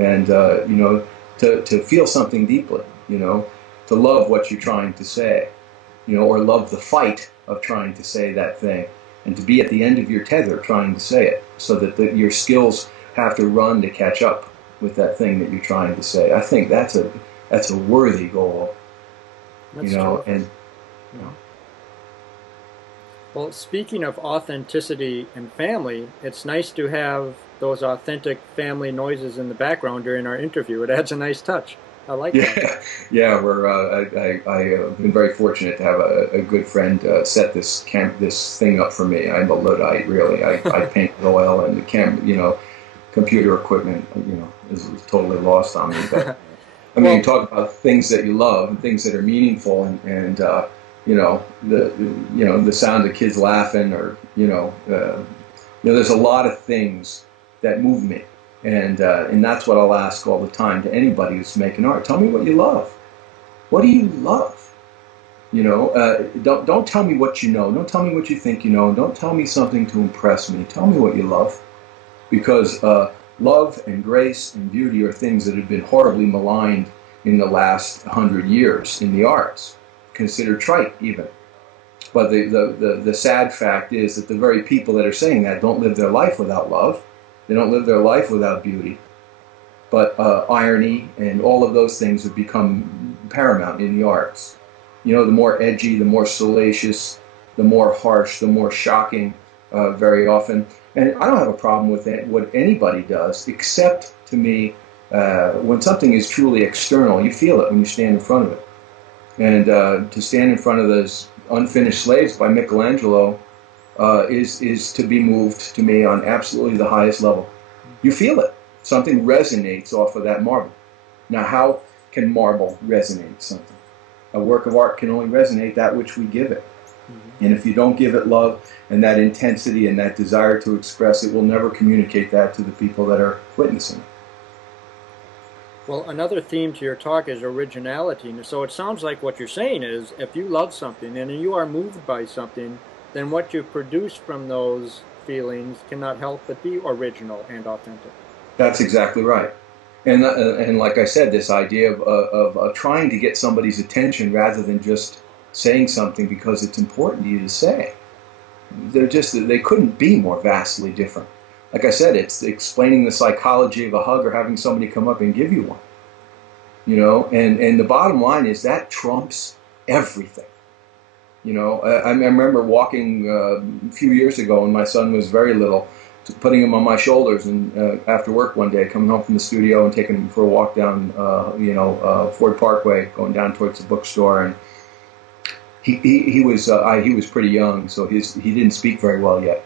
and you know, to feel something deeply, you know, to love what you're trying to say, you know, or love the fight of trying to say that thing, and to be at the end of your tether trying to say it, so that your skills have to run to catch up with that thing that you're trying to say. I think that's a worthy goal, That's you know, true. and you know. Well, speaking of authenticity and family, it's nice to have those authentic family noises in the background during our interview. It adds a nice touch. I like that. Yeah. I've been very fortunate to have a good friend set this thing up for me. I'm a Luddite, really. I paint with oil, and the you know, computer equipment, you know, is totally lost on me. But I mean, you talk about things that you love and things that are meaningful, and you know, the sound of kids laughing, or you know, there's a lot of things that move me. And that's what I'll ask all the time to anybody who's making art. Tell me what you love. What do you love? You know, don't tell me what you know. Don't tell me what you think you know. Don't tell me something to impress me. Tell me what you love. Because love and grace and beauty are things that have been horribly maligned in the last 100 years in the arts, considered trite even. But the sad fact is that the very people that are saying that don't live their life without love. They don't live their life without beauty. But irony and all of those things have become paramount in the arts. You know, the more edgy, the more salacious, the more harsh, the more shocking, very often. And I don't have a problem with that, what anybody does, except to me, when something is truly external, you feel it when you stand in front of it. And to stand in front of those Unfinished Slaves by Michelangelo is to be moved to me on absolutely the highest level. You feel it. Something resonates off of that marble. Now, how can marble resonate something? A work of art can only resonate that which we give it. Mm-hmm. And if you don't give it love and that intensity and that desire to express, it will never communicate that to the people that are witnessing it. Well, another theme to your talk is originality. So it sounds like what you're saying is, if you love something and you are moved by something, then what you produce from those feelings cannot help but be original and authentic. That's exactly right. And like I said, this idea of trying to get somebody's attention rather than just saying something because it's important to you to say. They couldn't be more vastly different. Like I said, it's explaining the psychology of a hug or having somebody come up and give you one. You know, and the bottom line is that trumps everything. You know, I remember walking a few years ago when my son was very little, putting him on my shoulders, and after work one day, coming home from the studio and taking him for a walk down, Ford Parkway, going down towards the bookstore, and he was pretty young, so he didn't speak very well yet,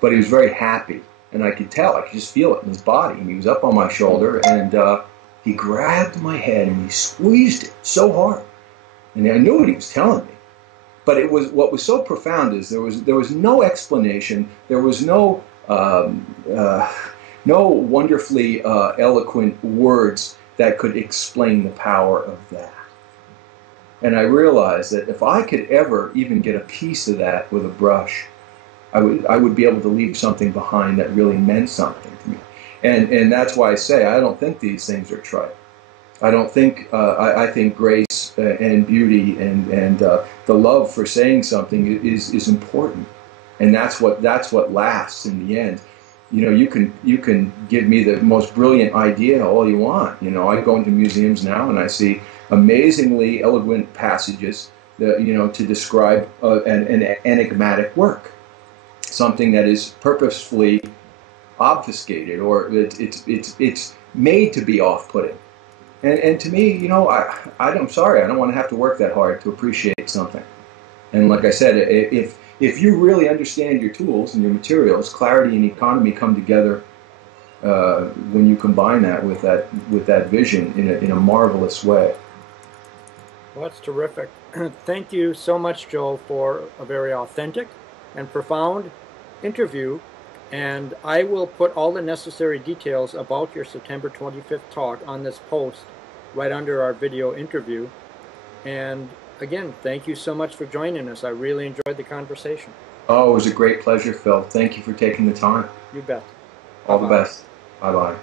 but he was very happy, and I could tell, I could just feel it in his body, and he was up on my shoulder, and he grabbed my head and he squeezed it so hard, and I knew what he was telling me. But it was, what was so profound is there was no explanation, there was no wonderfully eloquent words that could explain the power of that. And I realized that if I could ever even get a piece of that with a brush, I would be able to leave something behind that really meant something to me. And that's why I say I don't think these things are trite. I don't think, I think grace and beauty and the love for saying something is important. And that's what lasts in the end. You know, you can give me the most brilliant idea all you want. You know, I go into museums now and I see amazingly eloquent passages that, you know, to describe an enigmatic work, something that is purposefully obfuscated, or it's made to be off-putting. And to me, you know, I'm sorry, I don't want to have to work that hard to appreciate something. And like I said, if you really understand your tools and your materials, clarity and economy come together when you combine that with that vision in a marvelous way. Well, that's terrific. Thank you so much, Joe, for a very authentic and profound interview. And I will put all the necessary details about your September 25th talk on this post right under our video interview. And again, thank you so much for joining us. I really enjoyed the conversation. Oh, it was a great pleasure, Phil. Thank you for taking the time. You bet. All the best. Bye-bye.